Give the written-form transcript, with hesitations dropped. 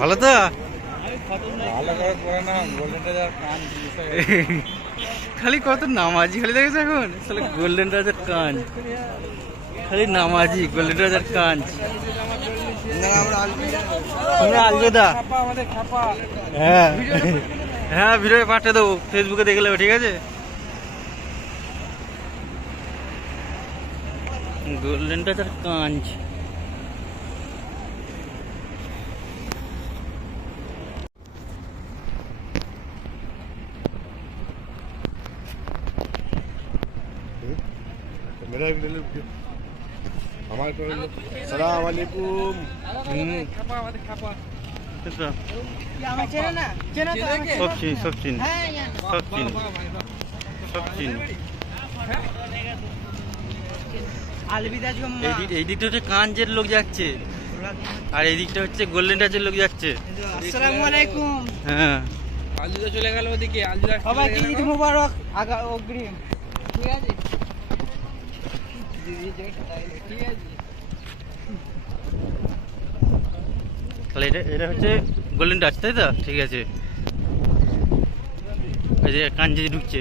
ভালো তো? খালি কত নামাজি খালি দেখেছো এখন, তাহলে গোল্ডেন রাজার কাঞ্চ, খালি নামাজি গোল্ডেন রাজার কাঞ্চ। তোমরা আলবেদা, হ্যাঁ হ্যাঁ, ভিডিও পাঠিয়ে দেবো, ফেসবুকে দেখে নেবে, ঠিক আছে? গোল্ডেন রাজার কাঞ্চ। সালাম আলাইকুম। সব চিনি, সব চিনি, সব চিনি, সব চিনি। এই দিকটা হচ্ছে কাঞ্চের লোক যাচ্ছে, আর এই দিকটা হচ্ছে গোল্ডেন টাচের লোক যাচ্ছে। আসসালামু আলাইকুম। হ্যাঁ, আলজুদা চলে গেল ওদিকে। আলজুদা সবাইকে ঈদ মোবারক অগ্রিম। ঠিক আছে, ঠিক আছে। তাহলে এটা হচ্ছে গোল্ডেন টাচ, তাই তো? ঠিক আছে, এই যে কাঞ্চে ঢুকছে।